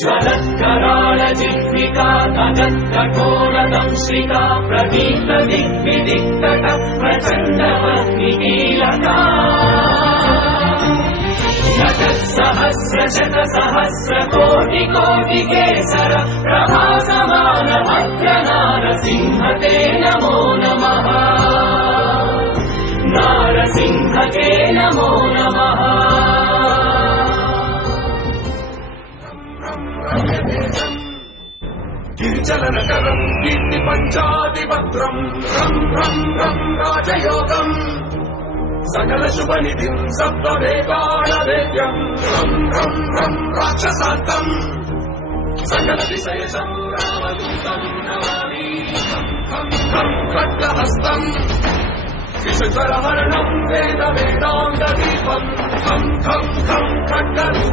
ज्वलत्कराळ जिह्विका तदत्कठोरदंश्रिका प्रदीप्त दिग्विदिक्तट प्रचण्डवह्निकीलका सहस्रशतसहस्रकोटिकोटिकेसर प्रभासमान भद्रनारसिंह ते नमो नमः नारसिंह ते नमो नमः गिरिचलनकरं कीर्तिपञ्चादिभद्रं रं रं रं राजयोगम् सकल शुभनिधिं सप्तवेदानवेद्यं रं रं रं राक्षसान्तम् सकल विषयजं रामदूतं नमामि खं खं खड्गहस्तम् विषज्वरहरणं वेद वेदान्तदीपं खं खं खं खड्गरूपम्